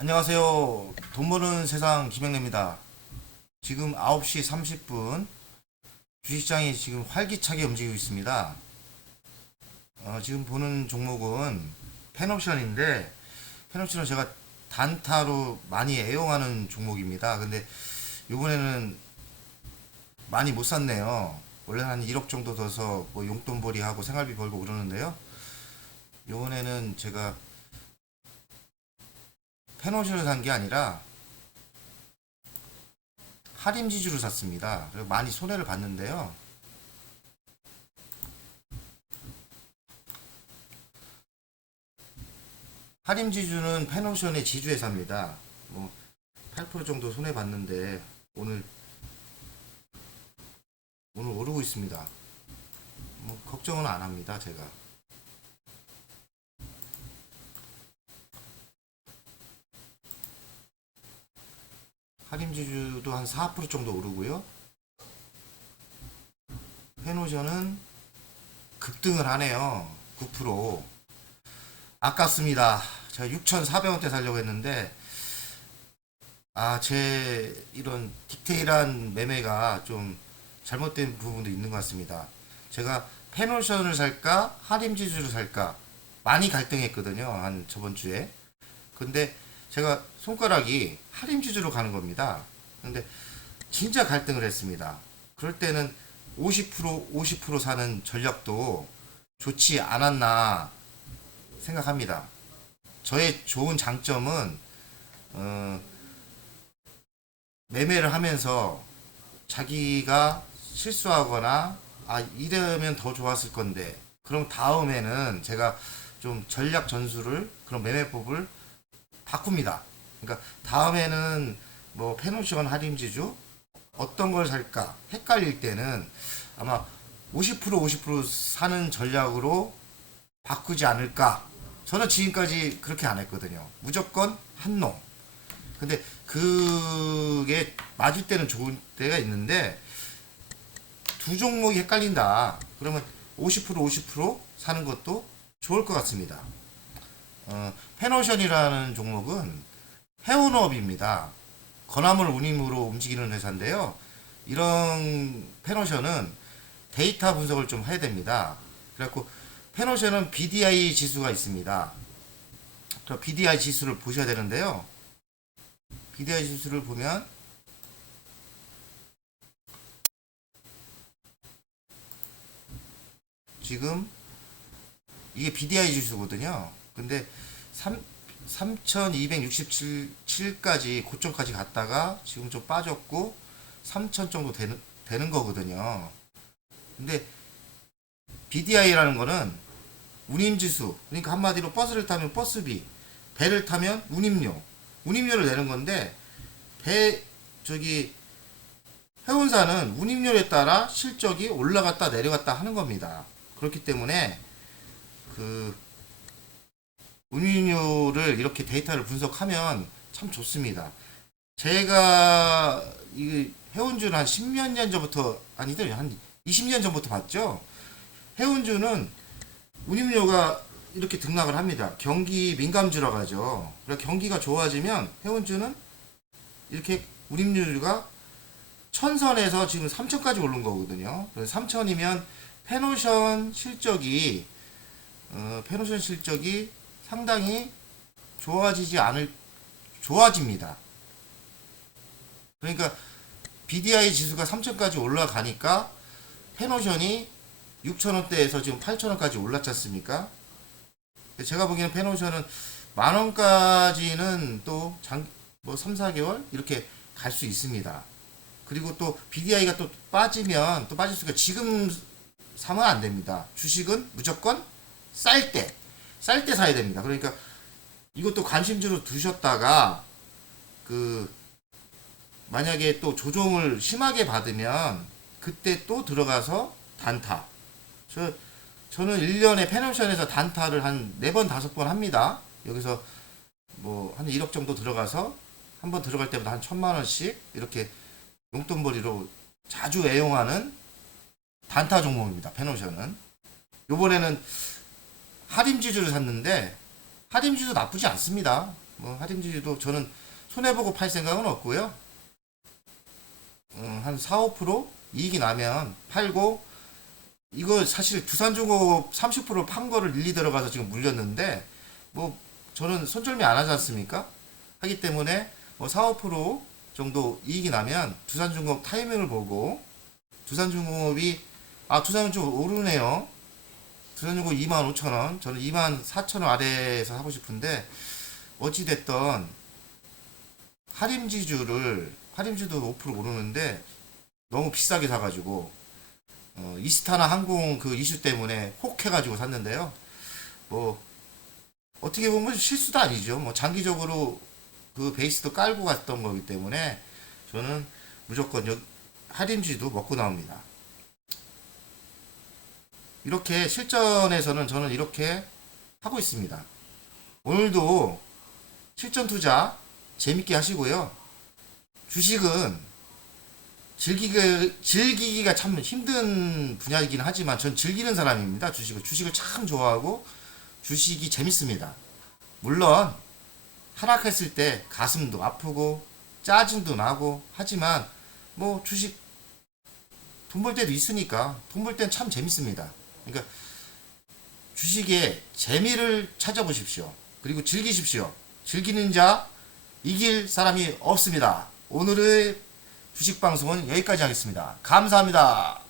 안녕하세요. 돈 버는 세상 김영래입니다. 지금 9시 30분 주식시장이 지금 활기차게 움직이고 있습니다. 어, 지금 보는 종목은 펜옵션인데 펜옵션은 제가 단타로 많이 애용하는 종목입니다. 근데 이번에는 많이 못 샀네요. 원래 한 1억 정도 더서 뭐 용돈벌이 하고 생활비 벌고 그러는데요. 이번에는 제가 펜옵션을 산게 아니라 할인지주를 샀습니다. 그리고 많이 손해를 봤는데요. 할인지주는 펜옵션의 지주회사입니다. 뭐, 8% 정도 손해 봤는데, 오늘, 오늘 오르고 있습니다. 뭐, 걱정은 안 합니다, 제가. 할인지주도 한 4% 정도 오르고요. 페노션은 급등을 하네요. 9%. 아깝습니다. 제가 6,400원대 살려고 했는데, 아, 제 이런 디테일한 매매가 좀 잘못된 부분도 있는 것 같습니다. 제가 페노션을 살까, 할인지주를 살까, 많이 갈등했거든요. 한 저번 주에. 근데 제가 손가락이 할인지주로 가는 겁니다. 근데 진짜 갈등을 했습니다. 그럴 때는 50% 50% 사는 전략도 좋지 않았나 생각합니다. 저의 좋은 장점은 어, 매매를 하면서 자기가 실수하거나 아 이러면 더 좋았을 건데 그럼 다음에는 제가 좀 전략 전술을 그런 매매법을 바꿉니다. 그러니까 다음에는 뭐 페노션 할인지주 어떤 걸 살까 헷갈릴 때는 아마 50% 50% 사는 전략으로 바꾸지 않을까. 저는 지금까지 그렇게 안 했거든요. 무조건 한 놈. 근데 그게 맞을 때는 좋을 때가 있는데 두 종목이 헷갈린다. 그러면 50% 50% 사는 것도 좋을 것 같습니다. 어, 페노션이라는 종목은 해운업입니다. 건화물 운임으로 움직이는 회사인데요. 이런 페노션은 데이터 분석을 좀 해야 됩니다. 그래갖고 페노션은 BDI 지수가 있습니다. 저 BDI 지수를 보셔야 되는데요. BDI 지수를 보면 지금 이게 BDI 지수거든요. 근데 3, 3267까지 고점까지 갔다가 지금 좀 빠졌고 3000 정도 되는, 되는 거거든요. 근데 BDI라는 거는 운임지수 그러니까 한마디로 버스를 타면 버스비 배를 타면 운임료 운임료를 내는 건데 배 저기 해운사는 운임료에 따라 실적이 올라갔다 내려갔다 하는 겁니다. 그렇기 때문에 그 운임료를 이렇게 데이터를 분석하면 참 좋습니다. 제가 이 해운주는 한 10몇 년 전부터 아니들 한 20년 전부터 봤죠. 해운주는 운임료가 이렇게 등락을 합니다. 경기 민감주라고 하죠. 그래서 경기가 좋아지면 해운주는 이렇게 운임료가 천선에서 지금 3천까지 오른 거거든요. 그래서 3천이면 페노션 실적이 어, 페노션 실적이 상당히 좋아지지 않을 좋아집니다. 그러니까 BDI 지수가 3천까지 올라가니까 페노션이 6천원대에서 지금 8천원까지 올랐지 않습니까? 제가 보기에는 페노션은 만원까지는 또 장, 뭐 3, 4개월 이렇게 갈 수 있습니다. 그리고 또 BDI가 또 빠지면 또 빠질 수가 지금 사면 안 됩니다. 주식은 무조건 쌀 때, 쌀 때 사야 됩니다. 그러니까 이것도 관심주로 두셨다가 그 만약에 또 조정을 심하게 받으면 그때 또 들어가서 단타. 저 저는 1년에 페널션에서 단타를 한 4번, 5번 합니다. 여기서 뭐 한 1억 정도 들어가서 한 번 들어갈 때마다 한 천만 원씩 이렇게 용돈벌이로 자주 애용하는 단타 종목입니다. 페노션은. 요번에는 하림지주를 샀는데 하림지주 나쁘지 않습니다. 뭐 하림지주도 저는 손해보고 팔 생각은 없고요. 음, 한 4, 5% 이익이 나면 팔고 이거 사실 두산중공업 30%판 거를 일리 들어가서 지금 물렸는데 뭐 저는 손절미 안 하지 않습니까? 하기 때문에 뭐 4, 5% 정도 이익이 나면 두산중공업 타이밍을 보고 두산중공업이 아 두산중공업 오르네요. 두산중공업 2만 5천 원, 저는 2만 4천 원 아래에서 하고 싶은데 어찌 됐던 하림지주를 하림지도 5% 오르는데 너무 비싸게 사가지고 어, 이스타나 항공 그 이슈 때문에 혹 해가지고 샀는데요. 뭐 어떻게 보면 실수도 아니죠. 뭐 장기적으로 그 베이스도 깔고 갔던 거기 때문에 저는 무조건 여, 하림지도 먹고 나옵니다. 이렇게 실전에서는 저는 이렇게 하고 있습니다. 오늘도 실전 투자 재밌게 하시고요. 주식은 즐기기, 즐기기가 참 힘든 분야이긴 하지만 전 즐기는 사람입니다. 주식을. 주식을 참 좋아하고 주식이 재밌습니다. 물론 하락했을 때 가슴도 아프고 짜증도 나고 하지만 뭐 주식 돈 벌 때도 있으니까 돈 벌 땐 참 재밌습니다. 그러니까 주식의 재미를 찾아보십시오. 그리고 즐기십시오. 즐기는 자 이길 사람이 없습니다. 오늘의 주식 방송은 여기까지 하겠습니다. 감사합니다.